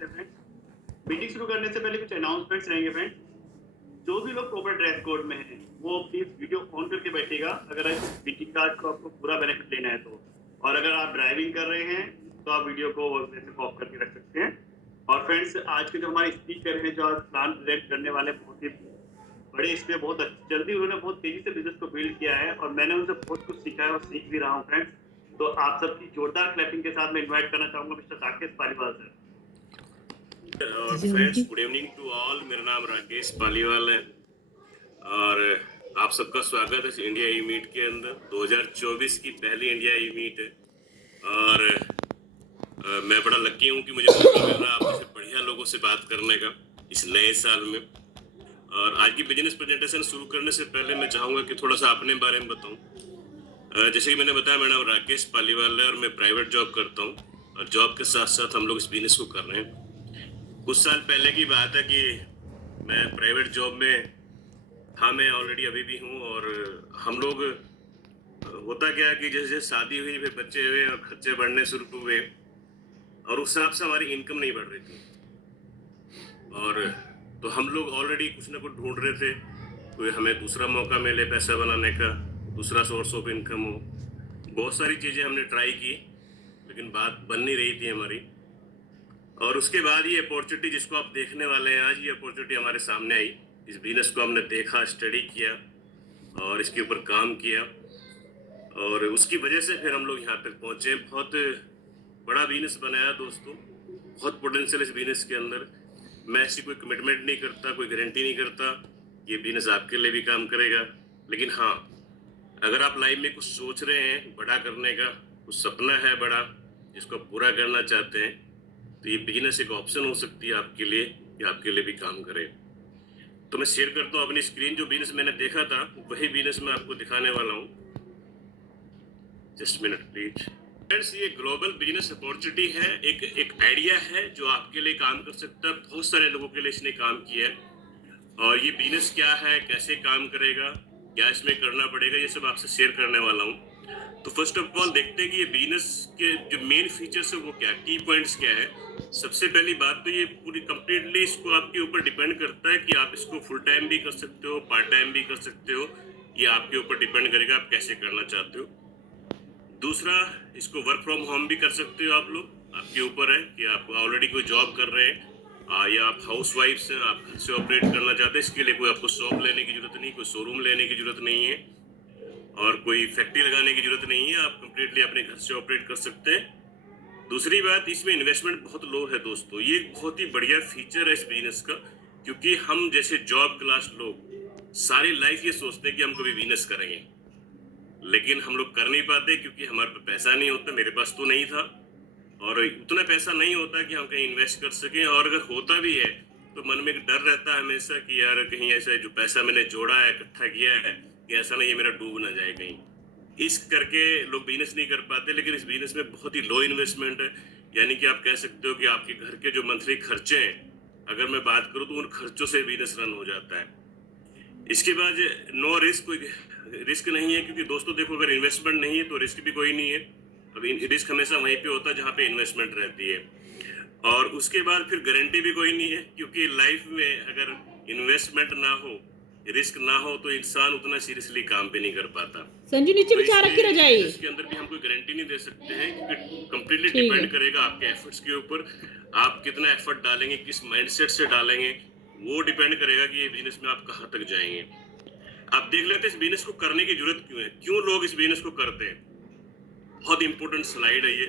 करते हैं friends. Meeting शुरू करने से पहले कुछ अनाउंसमेंट्स रहेंगे फ्रेंड्स। जो भी लोग प्रॉपर ड्रेस कोड में हैं वो प्लीज वीडियो ऑन करके बैठेगा अगर मीटिंग का को आपको पूरा बेनिफिट लेना है तो। और अगर आप ड्राइविंग कर रहे हैं तो आप वीडियो को वैसे ऑफ करके रख सकते हैं। और फ्रेंड्स आज के जो हमारे स्पीकर हैं जो आज प्लान प्रेजेंट करने वाले बहुत ही बड़े, इसमें बहुत जल्दी उन्होंने बहुत तेजी से बिजनेस को बिल्ड किया है और मैंने उनसे बहुत कुछ सीखा है और सीख भी रहा हूँ फ्रेंड्स। तो आप सबकी जोरदार क्लैपिंग के साथ मैं इन्वाइट करना चाहूंगा मिस्टर राकेश पालीवाल सर। और friends, good evening to all. मेरा नाम राकेश पालीवाल है और आप सबका स्वागत है इंडिया ई मीट के अंदर। 2024 की पहली इंडिया ई मीट है और मैं बड़ा लकी हूँ कि मुझे मौका मिल रहा है आप जैसे बढ़िया लोगों से बात करने का इस नए साल में। और आज की बिजनेस प्रेजेंटेशन शुरू करने से पहले मैं चाहूँगा कि थोड़ा सा अपने बारे में बताऊँ। जैसे कि मैंने बताया, मेरा नाम राकेश पालीवाल है और मैं प्राइवेट जॉब करता हूँ और जॉब के साथ साथ हम लोग इस बिजनेस को कर रहे हैं। कुछ साल पहले की बात है कि मैं प्राइवेट जॉब में था, मैं ऑलरेडी अभी भी हूँ। और हम लोग होता क्या कि जैसे जैसे शादी हुई, फिर बच्चे हुए और खर्चे बढ़ने शुरू हुए और उस हिसाब से हमारी इनकम नहीं बढ़ रही थी। और तो हम लोग ऑलरेडी कुछ ना कुछ ढूंढ रहे थे, कोई हमें दूसरा मौका मिले पैसा बनाने का, दूसरा सोर्स ऑफ इनकम हो। बहुत सारी चीज़ें हमने ट्राई की लेकिन बात बन नहीं रही थी हमारी। और उसके बाद ये अपॉर्चुनिटी जिसको आप देखने वाले हैं आज, ये अपॉर्चुनिटी हमारे सामने आई। इस बिजनेस को हमने देखा, स्टडी किया और इसके ऊपर काम किया और उसकी वजह से फिर हम लोग यहाँ तक पहुँचे। बहुत बड़ा बिजनेस बनाया दोस्तों, बहुत पोटेंशियल इस बिजनेस के अंदर। मैं ऐसी कोई कमिटमेंट नहीं करता, कोई गारंटी नहीं करता ये बिजनेस आपके लिए भी काम करेगा। लेकिन हाँ, अगर आप लाइफ में कुछ सोच रहे हैं बड़ा करने का, कुछ सपना है बड़ा जिसको पूरा करना चाहते हैं, तो ये बिजनेस एक ऑप्शन हो सकती है आपके लिए कि आपके लिए भी काम करे। तो मैं शेयर करता हूँ अपनी स्क्रीन। जो बिजनेस मैंने देखा था वही बिजनेस मैं आपको दिखाने वाला हूँ। Just minute please. फ्रेंड्स, ये ग्लोबल बिजनेस अपॉर्चुनिटी है, एक आइडिया है जो आपके लिए काम कर सकता है। बहुत सारे लोगों के लिए इसने काम किया है। और ये बिजनेस क्या है, कैसे काम करेगा, क्या इसमें करना पड़ेगा, ये सब आपसे शेयर करने वाला हूँ। तो फर्स्ट ऑफ ऑल देखते हैं कि ये बिजनेस के जो मेन फीचर्स है वो क्या, की पॉइंट्स क्या है। सबसे पहली बात तो ये पूरी कंप्लीटली इसको आपके ऊपर डिपेंड करता है कि आप इसको फुल टाइम भी कर सकते हो, पार्ट टाइम भी कर सकते हो। ये आपके ऊपर डिपेंड करेगा आप कैसे करना चाहते हो। दूसरा, इसको वर्क फ्रॉम होम भी कर सकते हो आप लोग, आपके ऊपर है कि आप ऑलरेडी कोई जॉब कर रहे हैं या आप हाउस वाइफ्स हैं, आप घर से ऑपरेट करना चाहते हैं। इसके लिए कोई आपको शॉप लेने की जरूरत नहीं, कोई शोरूम लेने की जरूरत नहीं है और कोई फैक्ट्री लगाने की जरूरत नहीं है। आप कंप्लीटली अपने घर से ऑपरेट कर सकते हैं। दूसरी बात, इसमें इन्वेस्टमेंट बहुत लो है दोस्तों। ये बहुत ही बढ़िया फीचर है इस बिजनेस का, क्योंकि हम जैसे जॉब क्लास लोग सारी लाइफ ये सोचते हैं कि हम कभी बिजनेस करेंगे, लेकिन हम लोग कर नहीं पाते क्योंकि हमारे पास पैसा नहीं होता। मेरे पास तो नहीं था और उतना पैसा नहीं होता कि हम कहीं इन्वेस्ट कर सकें। और अगर होता भी है तो मन में एक डर रहता है हमेशा कि यार कहीं ऐसा जो पैसा मैंने जोड़ा है, इकट्ठा किया है, कि ऐसा नहीं ये मेरा डूब ना जाए कहीं। इस करके लोग बिजनेस नहीं कर पाते। लेकिन इस बिजनेस में बहुत ही लो इन्वेस्टमेंट है, यानी कि आप कह सकते हो कि आपके घर के जो मंथली खर्चे हैं, अगर मैं बात करूँ तो उन खर्चों से बिजनेस रन हो जाता है। इसके बाद नो रिस्क, कोई रिस्क नहीं है, क्योंकि दोस्तों देखो, अगर इन्वेस्टमेंट नहीं है तो रिस्क भी कोई नहीं है। अब रिस्क हमेशा वहीं पे होता है जहाँ पे इन्वेस्टमेंट रहती है। और उसके बाद फिर गारंटी भी कोई नहीं है, क्योंकि लाइफ में अगर इन्वेस्टमेंट ना हो, रिस्क ना हो, तो इंसान उतना सीरियसली काम पे नहीं कर पाता। संजू नीचे तो बिछा रखी रह जाएगी। इसके अंदर भी हम कोई गारंटी नहीं दे सकते हैं, क्योंकि कंप्लीटली डिपेंड करेगा आपके एफर्ट्स के ऊपर। आप कितना एफर्ट डालेंगे, किस माइंडसेट से डालेंगे, वो डिपेंड करेगा कि ये बिजनेस में आप कहाँ तक जाएंगे। आप देख लेते हैं इस बिजनेस को करने की जरूरत क्यों है, क्यों लोग इस बिजनेस को करते हैं। बहुत इंपॉर्टेंट स्लाइड है ये,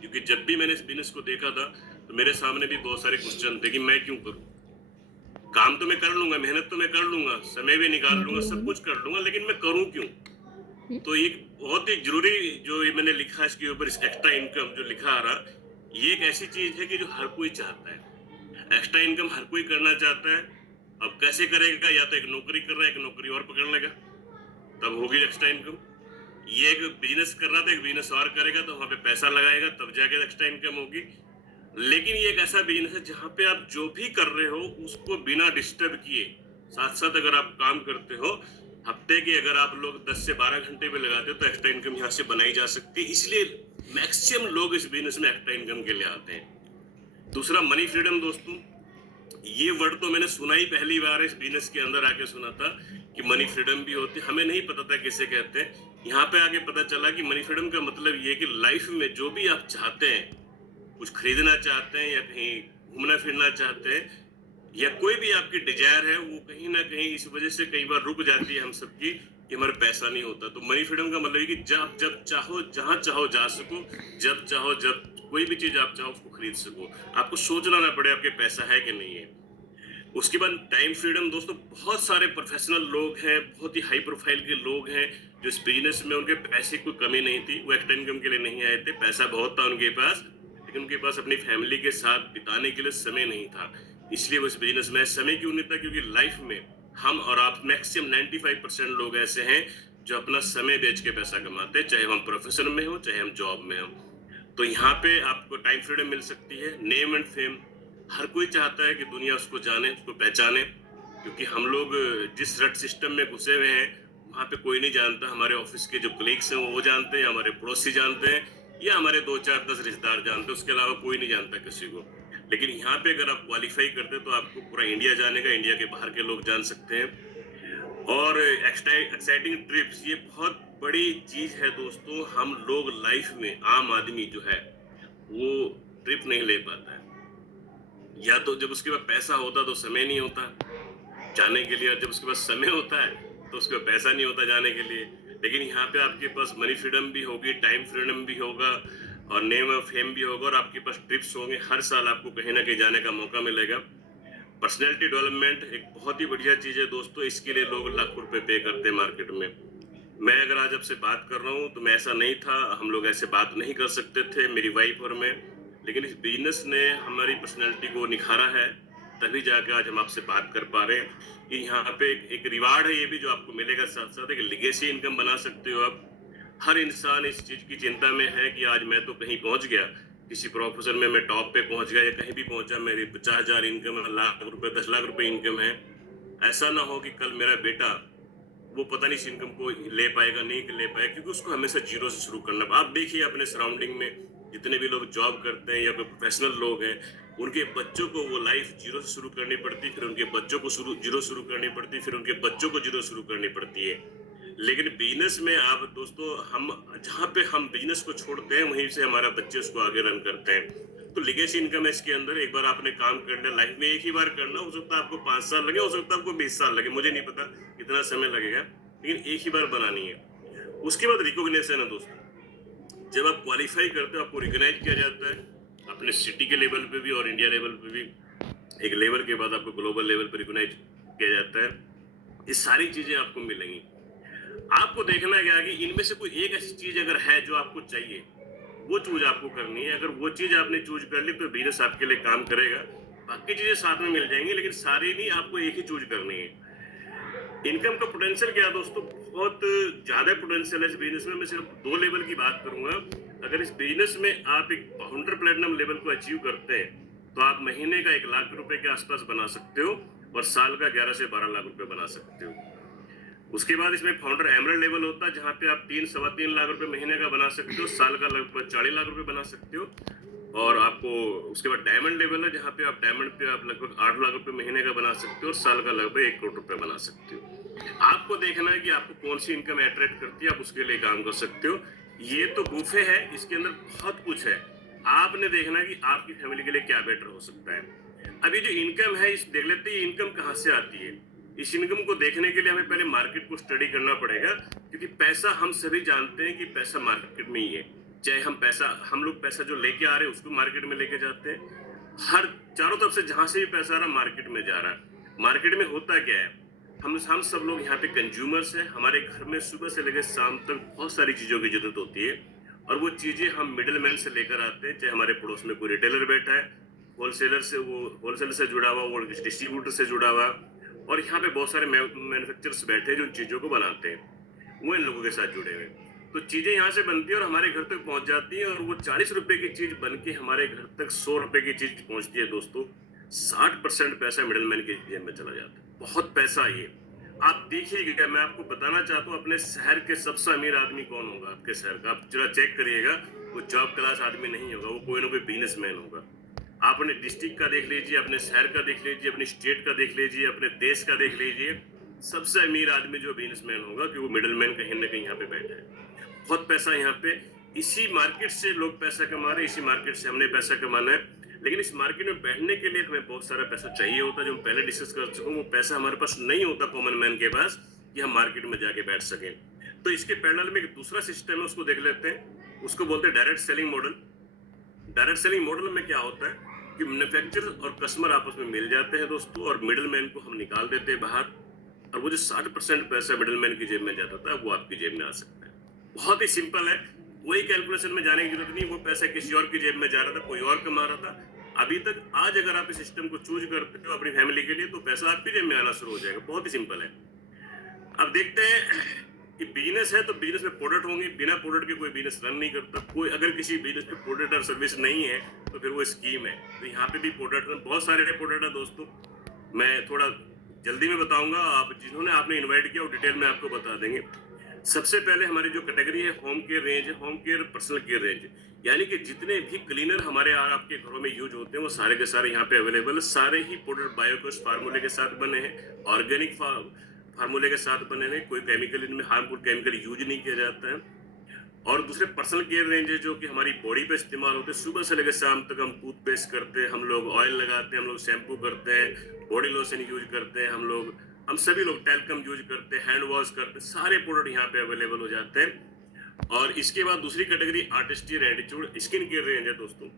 क्योंकि जब भी मैंने इस बिजनेस को देखा था तो मेरे सामने भी बहुत सारे क्वेश्चन थे कि मैं क्यों करूं। काम तो मैं कर लूंगा, मेहनत तो मैं कर लूंगा, समय भी निकाल लूंगा, सब कुछ कर लूंगा, लेकिन मैं करूं क्यों। तो एक बहुत ही जरूरी जो ये मैंने लिखा है इसके ऊपर, एक्स्ट्रा इनकम जो लिखा आ रहा, ये एक ऐसी चीज है कि जो हर कोई चाहता है। एक्स्ट्रा इनकम हर कोई करना चाहता है। अब कैसे करेगा, या तो एक नौकरी कर रहा है, एक नौकरी और पकड़ लेगा, तब होगी एक्स्ट्रा इनकम। ये एक बिजनेस कर रहा था, एक बिजनेस और करेगा तो वहां पे पैसा लगाएगा, तब जाके एक्स्ट्रा इनकम होगी। लेकिन ये एक ऐसा बिजनेस है जहां पे आप जो भी कर रहे हो उसको बिना डिस्टर्ब किए, साथ साथ अगर आप काम करते हो, हफ्ते के अगर आप लोग 10 से 12 घंटे भी लगाते हो तो एक्स्ट्रा इनकम यहाँ से बनाई जा सकती है। इसलिए मैक्सिमम लोग इस बिजनेस में एक्स्ट्रा इनकम के लिए आते हैं। दूसरा मनी फ्रीडम दोस्तों, ये वर्ड तो मैंने सुना ही पहली बार इस बिजनेस के अंदर आके सुना था कि मनी फ्रीडम भी होती है। हमें नहीं पता था किसे कहते हैं। यहाँ पे आके पता चला कि मनी फ्रीडम का मतलब ये कि लाइफ में जो भी आप चाहते हैं, कुछ खरीदना चाहते हैं या कहीं घूमना फिरना चाहते हैं, या कोई भी आपकी डिजायर है, वो कहीं ना कहीं इस वजह से कई बार रुक जाती है हम सबकी कि हमारे पैसा नहीं होता। तो मनी फ्रीडम का मतलब है कि जब जब चाहो जहां चाहो जा सको, जब चाहो जब कोई भी चीज आप चाहो उसको खरीद सको, आपको सोचना ना पड़े आपके पैसा है कि नहीं है। उसके बाद टाइम फ्रीडम दोस्तों, बहुत सारे प्रोफेशनल लोग हैं, बहुत ही हाई प्रोफाइल के लोग हैं जो इस बिजनेस में, उनके पैसे की कोई कमी नहीं थी, वो एक्स्ट्रा इनकम के लिए नहीं आए थे, पैसा बहुत था उनके पास, लेकिन उनके पास अपनी फैमिली के साथ बिताने के लिए समय नहीं था, इसलिए वो इस बिजनेस में। समय क्यों नहीं था? क्योंकि लाइफ में हम और आप मैक्सिमम 95% लोग ऐसे हैं जो अपना समय बेच के पैसा कमाते हैं, चाहे हम प्रोफेशन में हो चाहे हम जॉब में हो। तो यहाँ पे आपको टाइम फ्रीडम मिल सकती है। नेम एंड फेम, हर कोई चाहता है कि दुनिया उसको जाने, उसको पहचाने, क्योंकि हम लोग जिस रट सिस्टम में घुसे हुए हैं वहाँ पे कोई नहीं जानता। हमारे ऑफिस के जो कलीग्स हैं वो जानते हैं, हमारे पड़ोसी जानते हैं, या हमारे 2 4 10 रिश्तेदार जानते हैं, उसके अलावा कोई नहीं जानता किसी को। लेकिन यहाँ पे अगर आप क्वालिफाई करते हैं तो आपको पूरा इंडिया जानेगा, इंडिया के बाहर के लोग जान सकते हैं। और एक्साइटिंग ट्रिप्स, ये बहुत बड़ी चीज है दोस्तों। हम लोग लाइफ में, आम आदमी जो है वो ट्रिप नहीं ले पाता है, या तो जब उसके पास पैसा होता तो समय नहीं होता जाने के लिए, और जब उसके पास समय होता है तो उसके पास पैसा नहीं होता जाने के लिए। लेकिन यहाँ पे आपके पास मनी फ्रीडम भी होगी, टाइम फ्रीडम भी होगा, और नेम ऑफ फेम भी होगा, और आपके पास ट्रिप्स होंगे, हर साल आपको कहीं ना कहीं जाने का मौका मिलेगा। पर्सनैलिटी डेवलपमेंट एक बहुत ही बढ़िया चीज है दोस्तों, इसके लिए लोग लाखों रुपए पे करते हैं मार्केट में। मैं अगर आज आपसे बात कर रहा हूँ तो मैं, ऐसा नहीं था, हम लोग ऐसे बात नहीं कर सकते थे मेरी वाइफ और मैं, लेकिन इस बिजनेस ने हमारी पर्सनैलिटी को निखारा है, तभी जाके आज हम आपसे बात कर पा रहे हैं कि यहाँ पे एक रिवार्ड है, ये भी जो आपको मिलेगा, साथ साथ एक लिगेसी इनकम बना सकते हो आप। हर इंसान इस चीज की चिंता में है कि आज मैं तो कहीं पहुंच गया, किसी प्रोफेशन में मैं टॉप पे पहुंच गया, या कहीं भी पहुंचा, मेरी 50,000 इनकम है, लाख रुपए 10 लाख रुपए इनकम है। ऐसा ना हो कि कल मेरा बेटा वो पता नहीं इस इनकम को ले पाएगा नहीं ले पाएगा, क्योंकि उसको हमेशा जीरो से शुरू करना। आप देखिए अपने सराउंडिंग में जितने भी लोग जॉब करते हैं या कोई प्रोफेशनल लोग हैं, उनके बच्चों को वो लाइफ जीरो से शुरू करनी पड़ती, फिर उनके बच्चों को जीरो शुरू करनी पड़ती, फिर उनके बच्चों को जीरो शुरू करनी पड़ती है। लेकिन बिजनेस में आप दोस्तों, हम जहाँ पे हम बिजनेस को छोड़ते हैं वहीं से हमारा बच्चे उसको आगे रन करते हैं। तो लिगेसी इनकम है इसके अंदर। एक बार आपने काम कर लिया, लाइफ में एक ही बार करना, हो सकता है आपको 5 साल लगे, हो सकता है आपको 20 साल लगे, मुझे नहीं पता कितना समय लगेगा, लेकिन एक ही बार बनानी है। उसके बाद रिकॉग्निशन है दोस्तों, जब आप क्वालिफाई करते हो आपको रिकॉग्नाइज किया जाता है अपने सिटी के लेवल पे भी और इंडिया लेवल पे भी। एक लेवल के बाद आपको ग्लोबल लेवल पे रिकॉग्नाइज किया जाता है। ये सारी चीजें आपको मिलेंगी। आपको देखना क्या है कि इनमें से कोई एक ऐसी चीज अगर है जो आपको चाहिए, वो चूज आपको करनी है। अगर वो चीज आपने चूज कर ली तो बिजनेस आपके लिए काम करेगा। बाकी चीजें साथ में मिल जाएंगी, लेकिन सारी नहीं, आपको एक ही चूज करनी है। इनकम का पोटेंशियल क्या है दोस्तों? बहुत ज्यादा पोटेंशियल है इस बिजनेस में। मैं सिर्फ 2 लेवल की बात करूंगा। अगर इस बिजनेस में आप एक फाउंडर प्लेटिनम लेवल को अचीव करते हैं तो आप महीने का 1 लाख रुपए के आसपास बना सकते हो, और साल का 11 से 12 लाख रुपए बना सकते हो। उसके बाद इसमें फाउंडर एमरल्ड लेवल होता है, जहां पे आप 3 सवा 3 लाख रुपए महीने का बना सकते हो, साल का लगभग 40 लाख रुपए बना सकते हो। और आपको उसके बाद डायमंड लेवल है, जहां पे आप डायमंड पे आप लगभग 8 लाख रुपए महीने का बना सकते हो, और साल का लगभग 1 करोड़ रुपए बना सकते हो। आपको देखना है कि आपको कौन सी इनकम अट्रैक्ट करती है, आप उसके लिए काम कर सकते हो। ये तो बुफे है, इसके अंदर बहुत कुछ है। आपने देखना है कि आपकी फैमिली के लिए क्या बेटर हो सकता है। अभी जो इनकम है, इस देख लेते हैं इनकम कहाँ से आती है। इस इनकम को देखने के लिए हमें पहले मार्केट को स्टडी करना पड़ेगा, क्योंकि पैसा, हम सभी जानते हैं कि पैसा मार्केट में ही है। चाहे हम लोग पैसा जो लेके आ रहे हैं उसको मार्केट में लेके जाते हैं। हर चारों तरफ से जहां से भी पैसा आ रहा है मार्केट में जा रहा है। मार्केट में होता क्या है, हम सब लोग यहाँ पे कंज्यूमर्स हैं। हमारे घर में सुबह से लेकर शाम तक बहुत सारी चीजों की जरूरत होती है, और वो चीजें हम मिडिल मैन से लेकर आते हैं। चाहे हमारे पड़ोस में कोई रिटेलर बैठा है, होलसेलर से, वो होलसेलर से जुड़ा हुआ, वो डिस्ट्रीब्यूटर से जुड़ा हुआ, और यहाँ पे बहुत सारे मैन्युफैक्चरर्स बैठे हैं जो चीजों को बनाते हैं, वो इन लोगों के साथ जुड़े हुए। तो चीजें यहाँ से बनती है और हमारे घर तक पहुंच जाती है, और वो 40 रुपए की चीज बन के हमारे घर तक 100 रुपए की चीज पहुंचती है दोस्तों। 60% पैसा मिडिलमैन के जेब में चला जाता है। बहुत पैसा ये। आप देखिएगा, मैं आपको बताना चाहता हूँ अपने शहर के सबसे अमीर आदमी कौन होगा आपके शहर का, आप जरा चेक करिएगा। वो जॉब क्लास आदमी नहीं होगा, वो कोई ना कोई बिजनेसमैन होगा। आप अपने डिस्ट्रिक्ट का देख लीजिए, अपने शहर का देख लीजिए, अपने स्टेट का देख लीजिए, अपने देश का देख लीजिए। सबसे अमीर आदमी जो बिजनेसमैन होगा कि वो मिडलमैन कहीं ना कहीं यहाँ पे बैठा है। बहुत पैसा यहाँ पे, इसी मार्केट से लोग पैसा कमा रहे हैं, इसी मार्केट से हमने पैसा कमाना है। लेकिन इस मार्केट में बैठने के लिए हमें बहुत सारा पैसा चाहिए होता है, जो हम पहले डिस्कस कर चुके हैं। वो पैसा हमारे पास नहीं होता कॉमन मैन के पास कि हम मार्केट में जाके बैठ सकें। तो इसके पैरेलल में एक दूसरा सिस्टम है, उसको देख लेते हैं। उसको बोलते हैं direct selling model. Direct selling model में क्या होता है कि मैन्युफैक्चरर और कस्टमर आपस में मिल जाते हैं दोस्तों, और मिडिल मैन को हम निकाल देते हैं बाहर, और वो जो 60% पैसा मिडिल मैन की जेब में जाता था वो आपकी जेब में आ सकता है। बहुत ही सिंपल है, वही कैलकुलेशन में जाने की जरूरत नहीं। वो पैसा किसी और की जेब में जा रहा था, कोई और कमा रहा था। अभी तक आज अगर आप इस सिस्टम को चूज करते हो अपनी फैमिली के लिए, तो पैसा आपकी जेब में आना शुरू हो जाएगा। बहुत ही सिंपल है। अब देखते हैं कि बिजनेस है तो बिजनेस में प्रोडक्ट होंगे, बिना प्रोडक्ट के कोई बिजनेस रन नहीं करता। कोई अगर किसी बिजनेस में प्रोडक्ट और सर्विस नहीं है तो फिर वो स्कीम है। तो यहाँ पे भी प्रोडक्ट, बहुत सारे प्रोडक्ट है दोस्तों। मैं थोड़ा जल्दी में बताऊंगा, आप जिन्होंने आपने इन्वाइट किया वो डिटेल में आपको बता देंगे। सबसे पहले हमारी जो कैटेगरी है होम केयर रेंज है, home care personal care range, यानी कि जितने भी क्लीनर हमारे आपके घरों में यूज होते हैं वो सारे के सारे यहाँ पे अवेलेबल है। सारे ही प्रोडक्ट बायोगैस फार्मूले के साथ बने हैं, ऑर्गेनिक फार्मूले के साथ बने हैं, कोई केमिकल इनमें हार्मफुल केमिकल यूज नहीं किया जाता है। और दूसरे पर्सनल केयर रेंज है जो कि हमारी बॉडी पे इस्तेमाल होते हैं। सुबह से लेकर शाम तक हम टूथपेस्ट करते हैं, हम लोग ऑयल लगाते हैं, हम लोग शैम्पू करते हैं, बॉडी लोशन यूज करते हैं, हम सभी लोग टैल्कम यूज करते हैं, हैंड वॉश करते हैं। सारे प्रोडक्ट यहाँ पे अवेलेबल हो जाते हैं। और इसके बाद दूसरी category Artistry attitude skin care range है दोस्तों।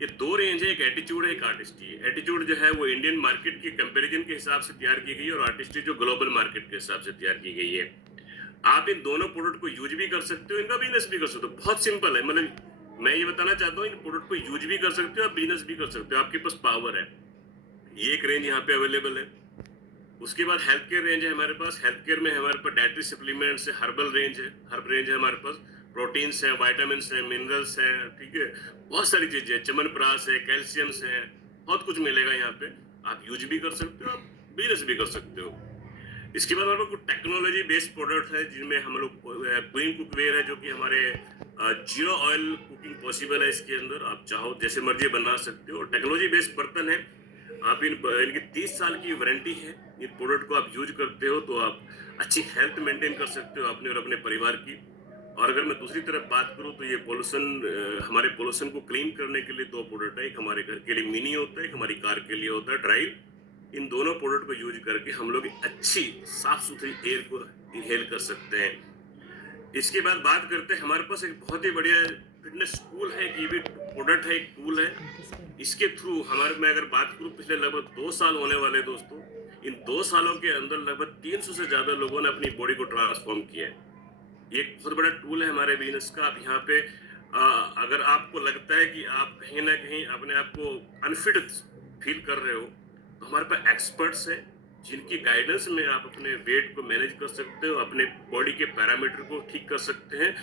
ये दो रेंज है, एक एटीट्यूड है, एक आर्टिस्टी है। एटीट्यूड जो है वो इंडियन मार्केट के कंपैरिजन के हिसाब से तैयार की गई है, और आर्टिस्टी जो ग्लोबल मार्केट के हिसाब से तैयार की गई है। आप इन दोनों प्रोडक्ट को यूज भी कर सकते हो, इनका बिजनेस भी कर सकते हो। बहुत सिंपल है, मतलब मैं ये बताना चाहता हूँ इन प्रोडक्ट को यूज भी कर सकते हो, आप बिजनेस भी कर सकते हो, आपके पास पावर है। ये एक रेंज यहाँ पे अवेलेबल है। उसके बाद हेल्थ केयर रेंज है हमारे पास। हेल्थ केयर में हमारे पास डाइटरी सप्लीमेंट्स है, हर्बल रेंज है, हर्ब रेंज है हमारे पास। प्रोटीन्स हैं, वाइटामिन्स हैं, मिनरल्स हैं, ठीक है, बहुत सारी चीजें, च्यवनप्राश है, कैल्शियम्स है, बहुत कुछ मिलेगा यहाँ पे। आप यूज भी कर सकते हो, आप बिजनेस भी कर सकते हो। इसके बाद हमारे पास कुछ टेक्नोलॉजी बेस्ड प्रोडक्ट है, जिनमें हम लोग क्वीन कुकवेयर है, जो कि हमारे जीरो ऑयल कुकिंग पॉसिबल है। इसके अंदर आप चाहो जैसे मर्जी बना सकते हो। टेक्नोलॉजी बेस्ड बर्तन है। आप इनकी 30 साल की वारंटी है। इन प्रोडक्ट को आप यूज करते हो तो आप अच्छी हेल्थ मेंटेन कर सकते हो अपने और अपने परिवार की। और अगर मैं दूसरी तरफ बात करूं तो ये हमारे पोल्यूशन को क्लीन करने के लिए दो प्रोडक्ट है। एक हमारे घर के लिए मिनी होता है, एक हमारी कार के लिए होता है ड्राइव। इन दोनों प्रोडक्ट को यूज करके हम लोग अच्छी साफ सुथरी एयर को इनहेल कर सकते हैं। इसके बाद बात करते हैं, हमारे पास एक बहुत ही बढ़िया फिटनेस टूल है, ये भी प्रोडक्ट है, एक टूल है। इसके थ्रू मैं अगर बात करूं, पिछले लगभग 2 साल होने वाले दोस्तों, इन 2 सालों के अंदर लगभग 300 से ज्यादा लोगों ने अपनी बॉडी को ट्रांसफॉर्म किया है। ये एक बहुत बड़ा टूल है हमारे बिजनेस का। आप यहाँ पे अगर आपको लगता है कि आप कहीं ना कहीं अपने आप को अनफिट फील कर रहे हो, तो हमारे पास एक्सपर्ट्स हैं जिनकी गाइडेंस में आप अपने वेट को मैनेज कर सकते हो, अपने बॉडी के पैरामीटर को ठीक कर सकते हैं,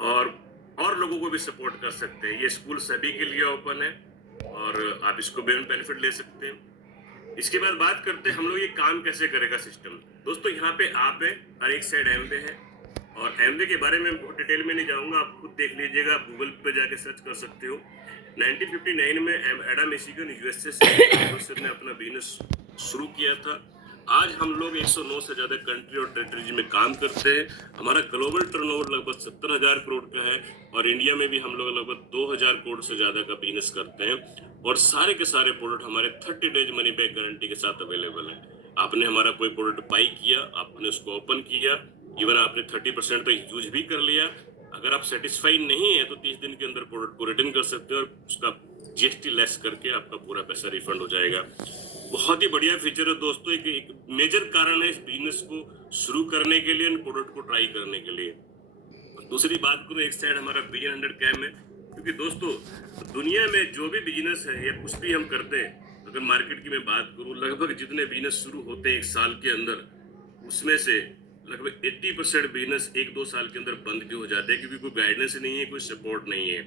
और लोगों को भी सपोर्ट कर सकते हैं। ये स्कूल सभी के लिए ओपन है और आप इसको बेनिफिट ले सकते हैं। इसके बाद बात करते हैं हम लोग ये काम कैसे करेगा सिस्टम। दोस्तों यहाँ पे आप है और एक साइड एमवे है, और एमवे के बारे में बहुत डिटेल में नहीं जाऊंगा, आप खुद देख लीजिएगा, आप गूगल पे जाके सर्च कर सकते हो। 1959 में एडम मिशिगन यूएसए से ने अपना बिजनेस शुरू किया था। आज हम लोग 109 से ज्यादा कंट्री और टेरिटरीज में काम करते हैं। हमारा ग्लोबल टर्नओवर लगभग 70,000 करोड़ का है, और इंडिया में भी हम लोग लगभग 2,000 करोड़ से ज्यादा का बिजनेस करते हैं। और सारे के सारे प्रोडक्ट हमारे 30 डेज मनी बैक गारंटी के साथ अवेलेबल है। आपने हमारा कोई प्रोडक्ट बाई किया, आपने उसको ओपन किया, इवन आपने 30% तक यूज भी कर लिया, अगर आप सेटिस्फाइड नहीं है तो 30 दिन के अंदर प्रोडक्ट को रिटर्न कर सकते हो, और उसका जीएसटी लेस करके आपका पूरा पैसा रिफंड हो जाएगा। बहुत ही बढ़िया फीचर है दोस्तों। एक मेजर कारण है इस बिजनेस को शुरू करने के लिए, इन प्रोडक्ट को ट्राई करने के लिए। दूसरी बात करूं, एक साइड हमारा विजन 100 कैम है, क्योंकि दोस्तों दुनिया में जो भी बिजनेस है या कुछ भी हम करते हैं, अगर मार्केट की मैं बात करूं, लगभग जितने बिजनेस शुरू होते हैं एक साल के अंदर, उसमें से लगभग 80% बिजनेस 1-2 साल के अंदर बंद भी हो जाते हैं, क्योंकि कोई गाइडेंस नहीं है, कोई सपोर्ट नहीं है।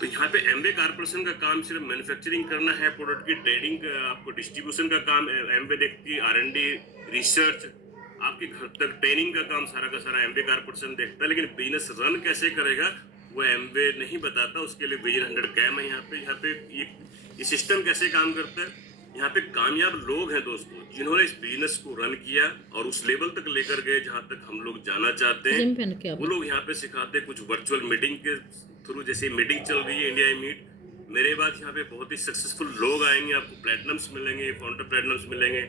तो यहाँ पे एमवे कारपोरेशन का काम सिर्फ मैन्युफैक्चरिंग करना है, प्रोडक्ट की ट्रेडिंग, आपको डिस्ट्रीब्यूशन का काम एमवे देखती है, R&D, रिसर्च, आपके घर तक ट्रेनिंग का काम सारा का सारा एमवे कारपोरेशन देखता है। लेकिन बिजनेस रन कैसे करेगा वो एमवे नहीं बताता, उसके लिए विजन 100 कैम है। यहाँ पे ये ये सिस्टम कैसे काम करता है? यहाँ पे कामयाब लोग हैं दोस्तों, जिन्होंने इस बिजनेस को रन किया और उस लेवल तक लेकर गए जहां तक हम लोग जाना चाहते जिम हैं। पहन के वो लोग यहाँ पे सिखाते हैं कुछ वर्चुअल मीटिंग के थ्रू, जैसे मीटिंग चल रही है इंडिया मीट। मेरे बाद यहाँ पे बहुत ही सक्सेसफुल लोग आएंगे, आपको प्लेटिनम्स मिलेंगे, फाउंडर प्लेटिनम्स मिलेंगे।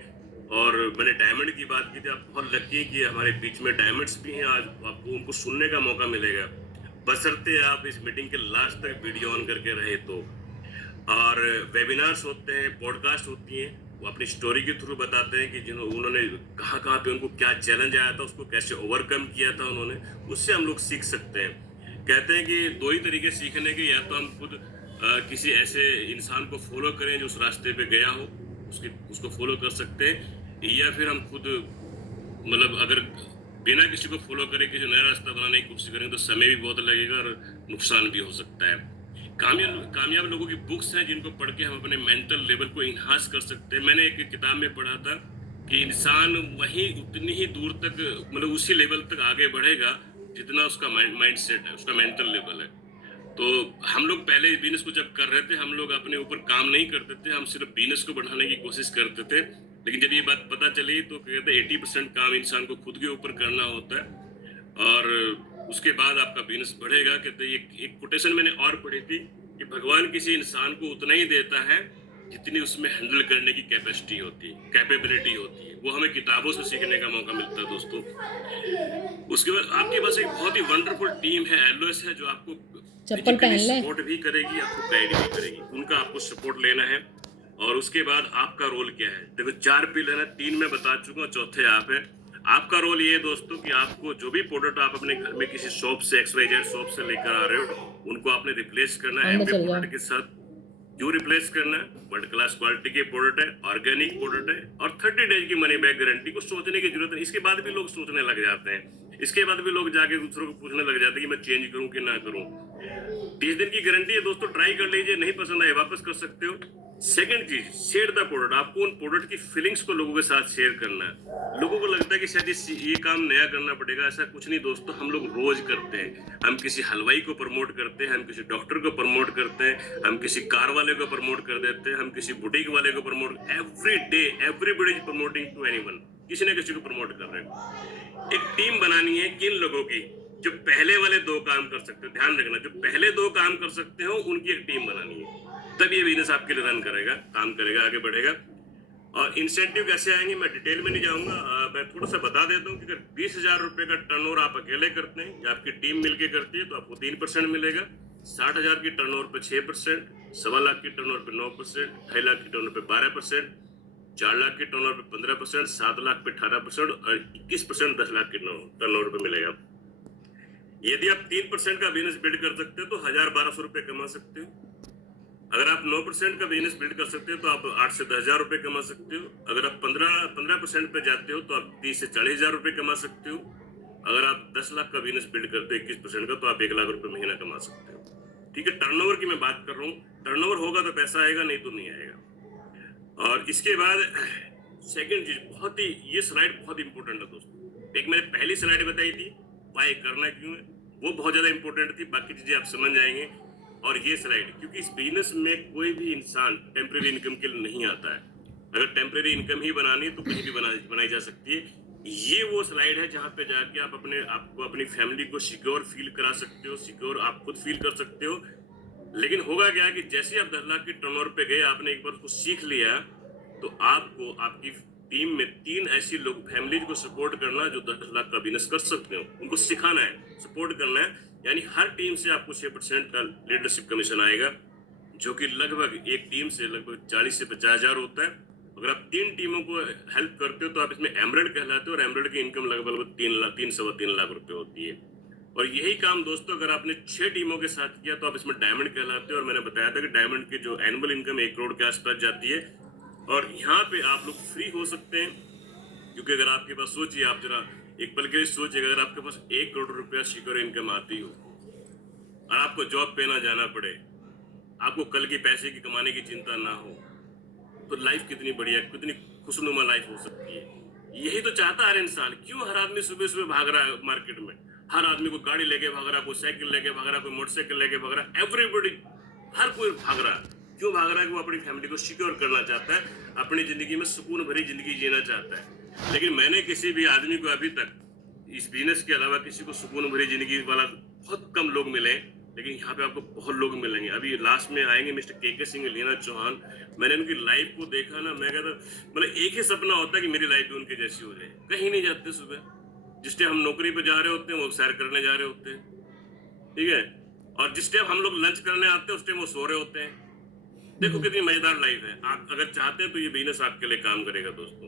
और मैंने डायमंड की बात की थी, आप बहुत लकी हैं कि हमारे बीच में डायमंड्स भी हैं। आज आपको उनको सुनने का मौका मिलेगा, बशर्ते आप इस मीटिंग के लास्ट तक वीडियो ऑन करके रहे तो। और वेबिनार्स होते हैं, पॉडकास्ट होती हैं, वो अपनी स्टोरी के थ्रू बताते हैं कि उन्होंने कहाँ कहाँ पे उनको क्या चैलेंज आया था, उसको कैसे ओवरकम किया था उन्होंने। उससे हम लोग सीख सकते हैं। कहते हैं कि दो ही तरीके सीखने के, या तो हम खुद किसी ऐसे इंसान को फॉलो करें जो उस रास्ते पे गया हो, उसको फॉलो कर सकते हैं, या फिर हम खुद मतलब अगर बिना किसी को फॉलो करें किसी नया रास्ता बनाने की कोशिश करेंगे तो समय भी बहुत लगेगा और नुकसान भी हो सकता है। कामयाब लोगों की बुक्स हैं जिनको पढ़ के हम अपने मेंटल लेवल को इन्हांस कर सकते हैं। मैंने एक किताब में पढ़ा था कि इंसान वहीं उतनी ही दूर तक, मतलब उसी लेवल तक आगे बढ़ेगा जितना उसका माइंड सेट है, उसका मेंटल लेवल है। तो हम लोग पहले बिजनेस को जब कर रहे थे, हम लोग अपने ऊपर काम नहीं करते थे, हम सिर्फ बिजनेस को बढ़ाने की कोशिश करते थे। लेकिन जब ये बात पता चली तो कहते हैं 80% काम इंसान को खुद के ऊपर करना होता है और उसके बाद आपका बिजनेस बढ़ेगा। कहते हैं एक कोटेशन मैंने और पढ़ी थी कि भगवान किसी इंसान को उतना ही देता है जितनी उसमें हैंडल करने की कैपेसिटी होती है, कैपेबिलिटी होती है। वो हमें किताबों से सीखने का मौका मिलता है दोस्तों। उसके बाद आपके पास एक बहुत ही वंडरफुल टीम है, एलओएस है, जो आपको चप्पल पहन ले। सपोर्ट भी करेगी, आपको गाइड भी करेगी। उनका आपको सपोर्ट लेना है। और उसके बाद आपका रोल क्या है? देखो 4 पिलर है, 3 मैं बता चुका हूँ, चौथे आप है। आपका रोल ये है दोस्तों कि आपको जो भी प्रोडक्ट आप अपने घर में किसी शॉप से, XYZ शॉप से लेकर आ रहे हो, उनको आपने रिप्लेस करना है अंदर एमडी चल जाओ। प्रोडक्ट के साथ। क्यों रिप्लेस करना है? वर्ल्ड क्लास क्वालिटी के प्रोडक्ट है, ऑर्गेनिक प्रोडक्ट है और 30 डेज की मनी बैक गारंटी। को सोचने की जरूरत है। इसके बाद भी लोग सोचने लग जाते हैं, इसके बाद भी लोग जाके दूसरों को पूछने लग जाते हैं कि मैं चेंज करूं कि ना करूं। 30 दिन की गारंटी है दोस्तों, ट्राई कर लीजिए, नहीं पसंद आए वापस कर सकते हो। सेकंड चीज, शेयर द प्रोडक्ट। आपको उन प्रोडक्ट की फीलिंग्स को लोगों के साथ शेयर करना है। लोगों को लगता है कि शायद ये काम नया करना पड़ेगा, ऐसा कुछ नहीं दोस्तों, हम लोग रोज करते हैं। हम किसी हलवाई को प्रमोट करते हैं, हम किसी डॉक्टर को प्रमोट करते हैं, हम किसी कार वाले को प्रमोट कर देते हैं, हम किसी बुटीक वाले को promote. Every day everybody is promoting to anyone, किसी न किसी को प्रमोट कर रहे हैं। एक टीम बनानी है किन लोगों की, जो पहले वाले 2 काम कर सकते हो। ध्यान रखना, जो पहले 2 काम कर सकते हो उनकी एक टीम बनानी है, तब ये बिजनेस आपके लिए रन करेगा, काम करेगा, आगे बढ़ेगा। और इंसेंटिव कैसे आएंगे मैं डिटेल में नहीं जाऊंगा, मैं थोड़ा सा बता देता हूँ कि अगर 20,000 रुपए का टर्नओवर आप अकेले करते हैं या आपकी टीम मिलके करती है तो आपको 3% मिलेगा। 60,000 की टर्नओवर पे 6%, 1.25 लाख की टर्नओवर पे 9%, 2.5 लाख की टर्नओवर पे 12%, 4 लाख की टर्नओवर पे 15%, 7 लाख पे 18% और 21% 10 लाख की टर्नओवर पे मिलेगा। यदि आप 3% का बिजनेस बिल्ड कर सकते हो तो 1,000-1,200 रुपए कमा सकते हो। अगर आप 9% का बिजनेस बिल्ड कर सकते हो तो आप 8 से 10,000 रुपए कमा सकते हो। अगर आप 15% पे जाते हो तो आप 30 से 40,000 रुपए कमा सकते हो। अगर आप 10 लाख का बिजनेस बिल्ड करते हो 21% का, तो आप 1 लाख रुपए महीना कमा सकते हो। ठीक है, टर्नओवर की मैं बात कर रहा हूँ। टर्नओवर होगा तो पैसा आएगा, नहीं तो नहीं आएगा। और इसके बाद सेकंड चीज, बहुत ही, ये स्लाइड बहुत इंपॉर्टेंट है दोस्तों। एक मैंने पहली स्लाइड बताई थी, वाई करना क्यों है, वो बहुत ज्यादा इंपॉर्टेंट थी, बाकी चीजें आप समझ जाएंगे। और ये स्लाइड, क्योंकि इस बिजनेस में कोई भी इंसान टेम्परेरी इनकम के लिए नहीं आता है। अगर टेम्परेरी इनकम ही बनानी है तो कहीं भी बनाई जा सकती है। ये वो स्लाइड है जहां पे जाके आप आपको अपनी फैमिली को सिक्योर फील करा सकते हो, सिक्योर आप खुद फील कर सकते हो। लेकिन होगा क्या कि जैसे आप 10 लाख की टर्नओवर पे गए, आपने एक बार उसको सीख लिया, तो आपको आपकी टीम में 3 ऐसी लोग फैमिली को सपोर्ट करना जो 10 लाख का बिजनेस कर सकते हो, उनको सिखाना है, सपोर्ट करना है। यानी हर टीम से आपको 6% का लीडरशिप कमीशन आएगा, जो कि लगभग एक टीम से लगभग 40 से 50,000 होता है। अगर आप 3 टीमों को हेल्प करते हो तो आप इसमें एमरेड कहलाते हो, और एमरेड की इनकम लगभग 3 लाख रुपए होती है। और यही काम दोस्तों अगर आपने 6 टीमों के साथ किया तो आप इसमें डायमंड कहलाते हो। और मैंने बताया था कि डायमंड की जो एनुअल इनकम 1 करोड़ के आसपास जाती है। और यहाँ पे आप लोग फ्री हो सकते हैं, क्योंकि अगर आपके पास, सोचिए, आप जरा एक पल के लिए सोचिए, अगर आपके पास 1 करोड़ रुपया सिक्योर इनकम आती हो और आपको जॉब पे ना जाना पड़े, आपको कल की पैसे की कमाने की चिंता ना हो, तो लाइफ कितनी बढ़िया, कितनी खुशनुमा लाइफ हो सकती है। यही तो चाहता है हर इंसान। क्यों हर आदमी सुबह सुबह भाग रहा है मार्केट में? हर आदमी को गाड़ी लेके भाग रहा, कोई साइकिल लेके भाग रहा, कोई मोटरसाइकिल लेके भाग रहा, एवरीबॉडी, हर कोई भाग रहा। क्यों भाग रहा है? वो अपनी फैमिली को सिक्योर करना चाहता है, अपनी जिंदगी में सुकून भरी जिंदगी जीना चाहता है। लेकिन मैंने किसी भी आदमी को अभी तक इस बिजनेस के अलावा किसी को सुकून भरी जिंदगी वाला बहुत कम लोग मिले, लेकिन यहाँ पे आपको बहुत लोग मिलेंगे। अभी लास्ट में आएंगे मिस्टर के सिंह, लीना चौहान। मैंने उनकी लाइफ को देखा ना, मैं कहता मतलब एक ही सपना होता है कि मेरी लाइफ भी उनके जैसी हो जाए। कहीं नहीं जाते सुबह, जिस टाइम हम नौकरी पे जा रहे होते हैं वो सैर करने जा रहे होते हैं, ठीक है, और जिस टाइम हम लोग लंच करने आते हैं उस टाइम वो सो रहे होते हैं। देखो कितनी मजेदार लाइफ है। आप अगर चाहते हैं तो ये बिजनेस आपके लिए काम करेगा दोस्तों।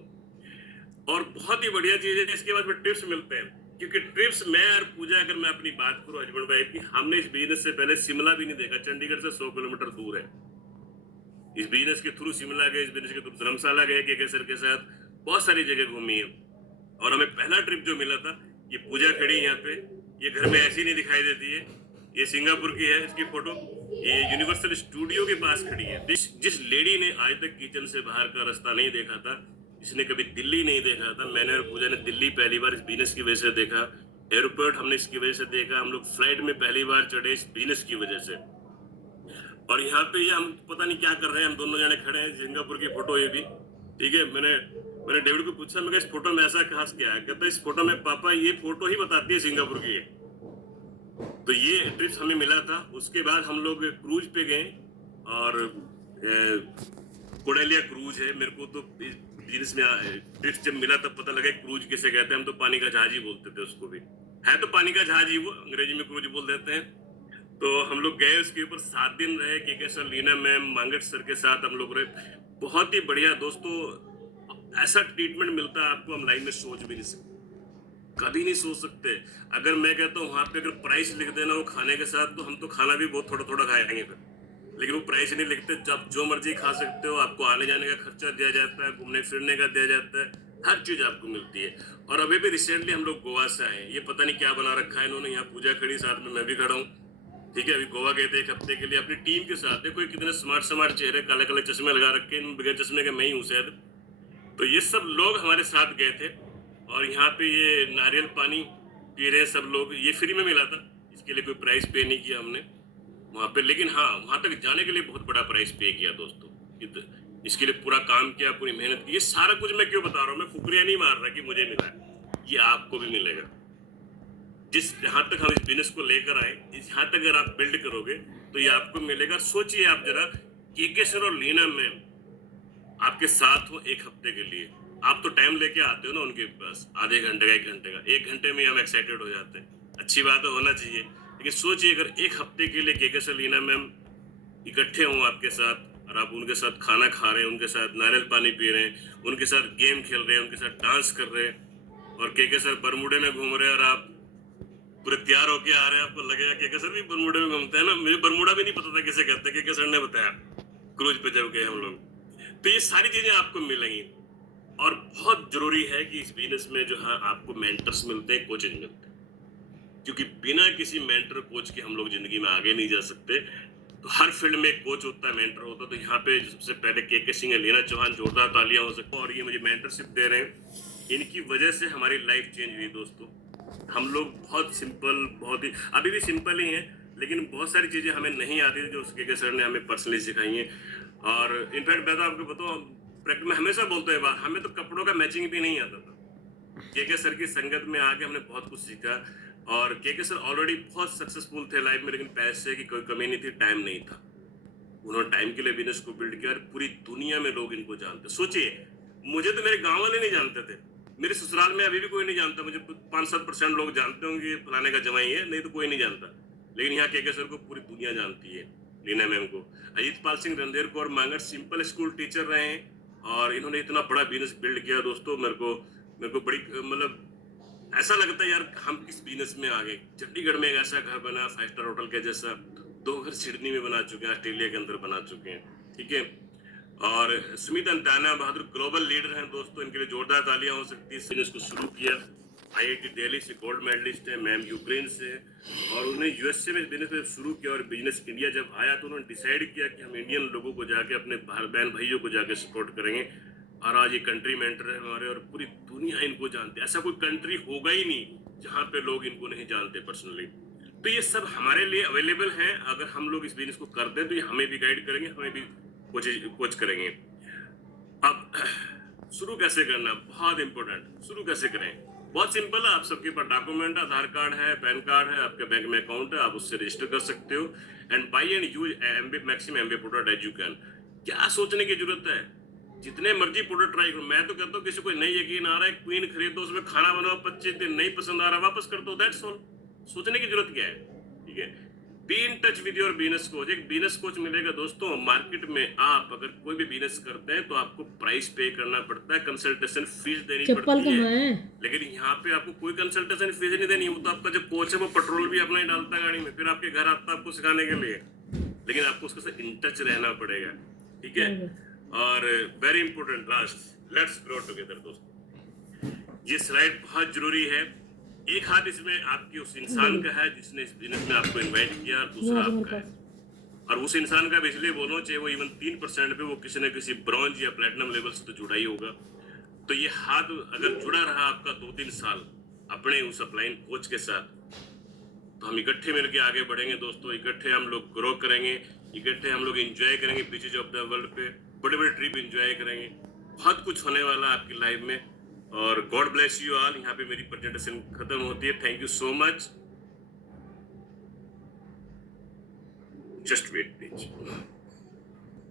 और बहुत ही बढ़िया चीज है, इसके बाद में टिप्स मिलते हैं, क्योंकि ट्रिप्स मैं और पूजा, अगर मैं अपनी बात करूं हस्बैंड वाइफ की, हमने इस बिजनेस से पहले शिमला भी नहीं देखा। चंडीगढ़ से 100 किलोमीटर दूर है। इस बिजनेस के थ्रू शिमला गए, इस बिजनेस के थ्रू धर्मशाला गए के सर के साथ, बहुत सारी जगह घूमी है। और हमें पहला ट्रिप जो मिला था, ये पूजा खड़ी यहाँ पे, ये घर में ऐसी नहीं दिखाई देती है, ये सिंगापुर की है, इसकी फोटो ये यूनिवर्सल स्टूडियो के पास खड़ी है। जिस लेडी ने आज तक किचन से बाहर का रास्ता नहीं देखा था, इसने कभी दिल्ली नहीं देखा था, मैंने और पूजा ने दिल्ली पहली बार इस बिजनेस की वजह से देखा। एयरपोर्ट हमने इसकी वजह से देखा। हम लोग फ्लाइट में पहली बार चढ़े इस बिजनेस की वजह से। और यहाँ पे ये हम पता नहीं क्या कर रहे हैं, हम दोनों जने खड़े हैं। सिंगापुर की फोटो ये भी, ठीक है। मैंने डेविड को पूछा, मैं इस फोटो में ऐसा खास क्या है? कहता है इस फोटो में पापा ये फोटो ही बताती है सिंगापुर की है। तो ये ट्रिप्स हमें मिला था। उसके बाद हम लोग क्रूज पे गए, और कोडेलिया क्रूज है। मेरे को तो बिजनेस में ट्रिप्स जब मिला तब पता लगा क्रूज किसे कहते हैं। हम तो पानी का जहाज ही बोलते थे उसको भी, है तो पानी का जहाज ही, वो अंग्रेजी में क्रूज बोल देते हैं। तो हम लोग गए, उसके ऊपर 7 दिन रहे। के sir, Leena ma'am, Mangat sir के साथ हम लोग रहे। बहुत ही बढ़िया दोस्तों, ऐसा ट्रीटमेंट मिलता है आपको, हम लाइफ में सोच भी नहीं सकते, कभी नहीं सोच सकते। अगर मैं कहता हूँ वहां पे अगर प्राइस लिख देना वो खाने के साथ, तो हम तो खाना भी बहुत थोड़ा थोड़ा खाएंगे फिर, लेकिन वो प्राइस नहीं लिखते। जब जो मर्जी खा सकते हो, आपको आने जाने का खर्चा दिया जाता है, घूमने फिरने का दिया जाता है, हर चीज आपको मिलती है। और अभी भी रिसेंटली हम लोग गोवा से आए। ये पता नहीं क्या बना रखा है इन्होंने, यहाँ पूजा खड़ी, साथ में मैं भी खड़ा हूँ, ठीक है। अभी गोवा गए थे 1 हफ्ते के लिए अपनी टीम के साथ। देखो कितने स्मार्ट स्मार्ट चेहरे, काले काले चश्मे लगा रखे हैं, बगैर चश्मे के मैं ही हूँ शायद। तो ये सब लोग हमारे साथ गए थे, और यहाँ पे ये नारियल पानी पी रहे हैं सब लोग। ये फ्री में मिला था, इसके लिए कोई प्राइस पे नहीं किया हमने वहाँ पे। लेकिन हाँ, वहाँ तक जाने के लिए बहुत बड़ा प्राइस पे किया दोस्तों। इसके लिए पूरा काम किया, पूरी मेहनत की। ये सारा कुछ मैं क्यों बता रहा हूँ? मैं फुकरिया नहीं मार रहा कि मुझे मिला है, ये आपको भी मिलेगा। जिस यहाँ तक हम इस बिजनेस को लेकर आए, यहाँ तक अगर आप बिल्ड करोगे तो ये आपको मिलेगा। सोचिए आप जरा, के सर और लीना मैम आपके साथ हो 1 हफ्ते के लिए। आप तो टाइम लेके आते हो ना उनके पास, आधे घंटे का, 1 घंटे का। 1 घंटे में हम एक्साइटेड हो जाते हैं, अच्छी बात है, होना चाहिए। लेकिन सोचिए अगर 1 हफ्ते के लिए के सर, लीना मैम इकट्ठे हों आपके साथ, और आप उनके साथ खाना खा रहे हैं, उनके साथ नारियल पानी पी रहे हैं, उनके साथ गेम खेल रहे हैं, उनके साथ डांस कर रहे हैं, और के सर बरमुडे में घूम रहे हैं, और आप पूरे तैयार होके आ रहे हैं। आपको लगेगा के सर भी बरमुडे में घूमते हैं ना। मुझे बरमुडा भी नहीं पता था किसे कहते हैं, के सर ने बताया क्रूज पे जब गए हम लोग। तो ये सारी चीजें आपको मिलेंगी। और बहुत जरूरी है कि इस बिजनेस में जो है आपको मेंटर्स मिलते हैं, कोचेज मिलते हैं, क्योंकि बिना किसी मेंटर कोच के हम लोग जिंदगी में आगे नहीं जा सकते। तो हर फील्ड में एक कोच होता है, मेंटर होता है। तो यहाँ पे सबसे पहले के सिंह, लीना चौहान, जोरदार तालियां हो सकती है। और ये मुझे मेंटरशिप दे रहे हैं, इनकी वजह से हमारी लाइफ चेंज हुई दोस्तों। हम लोग बहुत सिंपल, बहुत ही अभी भी सिंपल ही हैं, लेकिन बहुत सारी चीजें हमें नहीं आती थी जो के सर ने हमें पर्सनली सिखाई हैं। और इनफैक्ट मैं तो आपको बताऊं, मैं हमेशा बोलता है बात, हमें तो कपड़ों का मैचिंग भी नहीं आता था। के सर की संगत में आके हमने बहुत कुछ सीखा। और के सर ऑलरेडी बहुत सक्सेसफुल थे लाइफ में, लेकिन पैसे की कोई कमी नहीं थी, टाइम नहीं था। उन्होंने टाइम के लिए बिजनेस को बिल्ड किया, और पूरी दुनिया में लोग इनको जानते। सोचिए, मुझे तो मेरे गांव वाले नहीं जानते थे, मेरे ससुराल में अभी भी कोई नहीं जानता। मुझे 5-7% लोग जानते होंगे फलाने का जमाई है, नहीं तो कोई नहीं जानता। लेकिन यहाँ के सर को पूरी दुनिया जानती है, लीना मैम को। Ajit Pal Singh Randhir Kaur Mangat simple school teacher रहे हैं, और इन्होंने इतना बड़ा बिजनेस बिल्ड किया दोस्तों। मेरे को बड़ी मतलब ऐसा लगता है यार, हम किस बिजनेस में आ गए। चंडीगढ़ में एक ऐसा घर बना 5 स्टार होटल के जैसा, 2 घर सिडनी में बना चुके हैं, ऑस्ट्रेलिया के अंदर बना चुके हैं, ठीक है। और सुमित अंताना बहादुर ग्लोबल लीडर हैं दोस्तों, इनके लिए जोरदार तालियां हो सकती है। बिजनेस को शुरू किया, IIT दिल्ली से गोल्ड मेडलिस्ट है, मैम यूक्रेन से, और उन्होंने USA में बिजनेस शुरू किया। और बिजनेस इंडिया जब आया तो उन्होंने डिसाइड किया कि हम इंडियन लोगों को जाके, अपने बहन भाइयों को जाके सपोर्ट करेंगे। और आज ये कंट्री मेंटर है हमारे, और पूरी दुनिया इनको जानते है। ऐसा कोई कंट्री होगा ही नहीं जहाँ पे लोग इनको नहीं जानते पर्सनली। तो ये सब हमारे लिए अवेलेबल है। अगर हम लोग इस बिजनेस को करते हैं तो ये हमें भी गाइड करेंगे, हमें भी कोच करेंगे। अब शुरू कैसे करना, बहुत इंपॉर्टेंट। शुरू कैसे करें? बहुत सिंपल है। आप सबके पास डॉक्यूमेंट, आधार कार्ड है, पैन कार्ड है, आपके बैंक में अकाउंट है, आप उससे रजिस्टर कर सकते हो। And by and use MB maximum MB product as you can. क्या सोचने की जरूरत है, जितने मर्जी प्रोडक्ट ट्राई करो। मैं तो कहता हूँ किसी को नहीं यकीन आ रहा है, क्वीन खरीदो, उसमें खाना बनाओ, 25 दिन नहीं पसंद आ रहा वापस कर दो, दैट्स ऑल। सोचने की जरूरत क्या है? ठीक है, be in touch with your business coach. एक बिजनेस कोच मिलेगा दोस्तों मार्केट में। आप अगर कोई भी बिजनेस करते हैं तो आपको प्राइस पे करना पड़ता है, कंसल्टेशन फीस देनी चप्पल पड़ती है। कहाँ है? लेकिन यहाँ पे आपको कोई कंसल्टेशन फीस नहीं देनी। वो तो आपका जो कोच है वो पेट्रोल भी अपना ही डालता है गाड़ी में, फिर आपके घर आता है आपको सिखाने के लिए। लेकिन आपको उसके साथ इन टच रहना पड़ेगा। ठीक है, और very important last, let's grow together दोस्तों। ये स्लाइड बहुत जरूरी है। एक हाथ इसमें आपकी उस इंसान का है जिसने इस बिजनेस में आपको इनवाइट किया, और दूसरा आपका है। और उस इंसान का इसलिए बोलो, चाहे वो इवन 3% पे वो किसी न किसी ब्रॉन्ज या प्लेटिनम लेवल से तो जुड़ा ही होगा। तो ये हाथ अगर जुड़ा रहा आपका 2-3 साल अपने उस अपलाइन कोच के साथ, तो हम इकट्ठे मिलकर आगे बढ़ेंगे दोस्तों। इकट्ठे हम लोग ग्रो करेंगे, इकट्ठे हम लोग एंजॉय करेंगे बीचेज ऑफ द वर्ल्ड पे, बड़े बड़े ट्रिप एंजॉय करेंगे। बहुत कुछ होने वाला है आपकी लाइफ में। और गॉड ब्लेस यू ऑल। यहाँ पे मेरी प्रेजेंटेशन खत्म होती है। Thank you so much. Just wait please.